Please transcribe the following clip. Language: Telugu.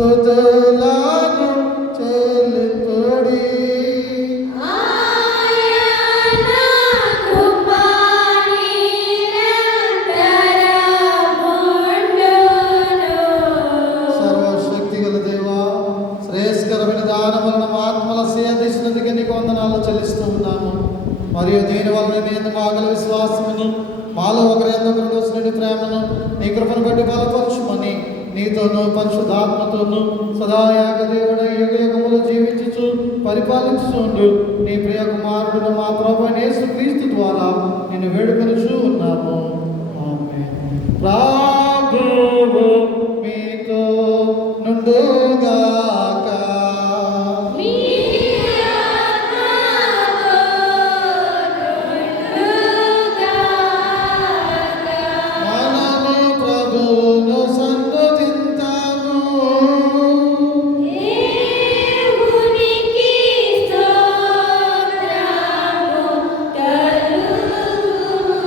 స్తుతులను చెల్లింపుడి. సర్వశక్తి గల దేవా, శ్రేయస్కరమైన దానం వలన మా ఆత్మల సేదించినందుకే నీకు వందనాలు చెల్లిస్తూ ఉన్నాము. మరియు దీని వలన నేను మాగల విశ్వాసమును, మాలో ఒకరి ఎందుకు వచ్చినట్టు ప్రేమను నీ కృపను బట్టి బలపరచుమని నీతోనూ పరిశుద్ధాత్మతోనూ సదా ఏకదేవుడై యుగయుగములు జీవించుచు పరిపాలించుచుండు నీ ప్రియ కుమారుడు మా ప్రభువైన యేసుక్రీస్తు ద్వారా నిన్ను వేడుకొనుచూ ఉన్నాము. ఆమేన్. ప్రభువు మీతో నుండుగా